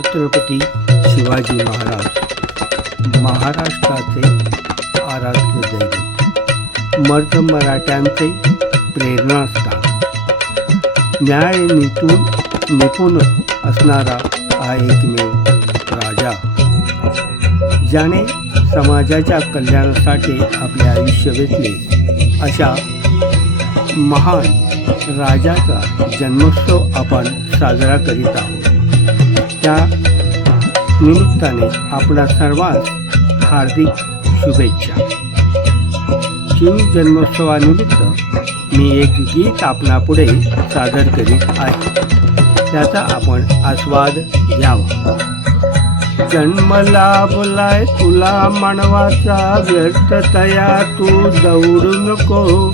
छत्रपती शिवाजी महाराज महाराष्ट्राचे आराध्य दैवत मर्द मराठ्यांचे प्रेरणास्थान न्याय नितून निपुण असणारा हा एकमेव राजा ज्याने समाजाच्या कल्याणासाठी आपले आयुष्य वेचले. अशा महान राजाचा जन्मोत्सव आपण साजरा करीत आहोत. या निमित्ताने आपणा सर्वांस हार्दिक शुभेच्छा. शिव जन्मोत्सवानिमित्त मी एक गीत आपणापुढे सादर करीत आहे. त्याचा आपण आस्वाद घ्यावा. जन्म लाभलाय तुला मानवाचा व्यर्थ तया तू दौडू नको.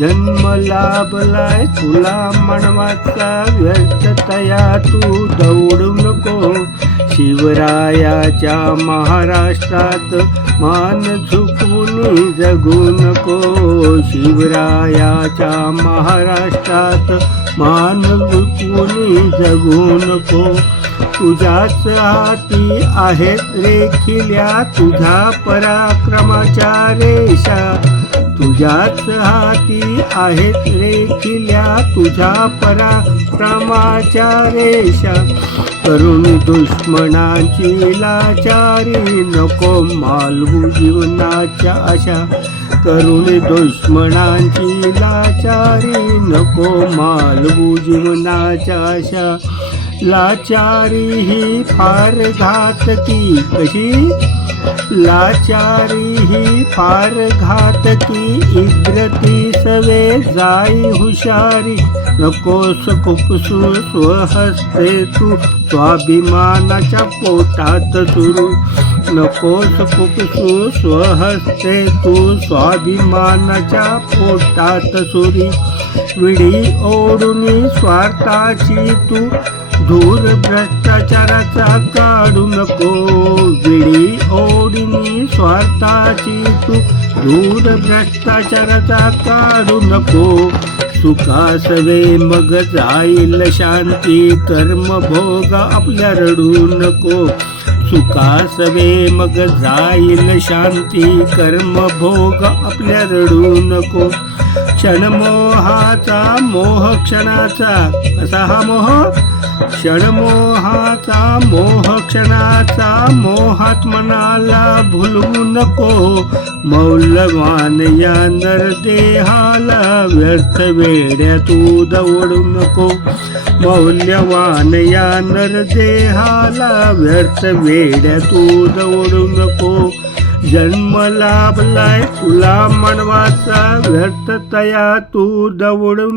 जन्मला बोलाय तुला मानवाचा व्यर्थ तया तू दौडू नको. शिवरायाच्या महाराष्ट्रात मान झुकून जगू नको. शिवरायाच्या महाराष्ट्रात मान झुकून जगू नको. तुझ्याच हाती आहेत रेखिल्या तुझ्या पराक्रमाच्या रेषा. तुझ्याच हाती आहेत रेखिल्या तुझ्या पराक्रमाच्या रेषा. करून दुश्मनाची लाचारी नको मालवू जीवनाच्या आशा. करून दुश्मनांची लाचारी नको मालवू जीवनाच्या आशा. लाचारी ही फार घातकी कशी? लाचारी ही फार घातकी इब्रती सवे जाई हुशारी. नकोस खुपसू स्वहस्ते तू. स्वाभिमानाच्या पोटात सुरू. नकोस खुपसू स्वहस्ते तू. स्वाभिमानाच्या पोटात सुरी. विडी ओढून स्वार्थाची तू. दूर भ्रष्टाचाराचा काढू नको. विडी ओढणी स्वार्थाची तू. दूर भ्रष्टाचाराचा काढू नको. सुखासवे मग जाईल शांती. कर्म भोग आपल्या रडू नको. सुखासवे मग जाईल शांती. कर्म भोग आपल्या रडू नको. क्षणमोहाचा मोह क्षणाचा. कसा हा मोह? क्षणमोहाचा मोह क्षणाचा. मोहात मनाला भुलवू नको. मौल्यवान या नरदेहाला व्यर्थ वेड्या तू दवडू नको. मौल्यवान या नरदेहाला व्यर्थ वेड्या तू दवडू नको. जन्म लाभलाय तुला मनवाचा व्यर्थ तया तू दौडून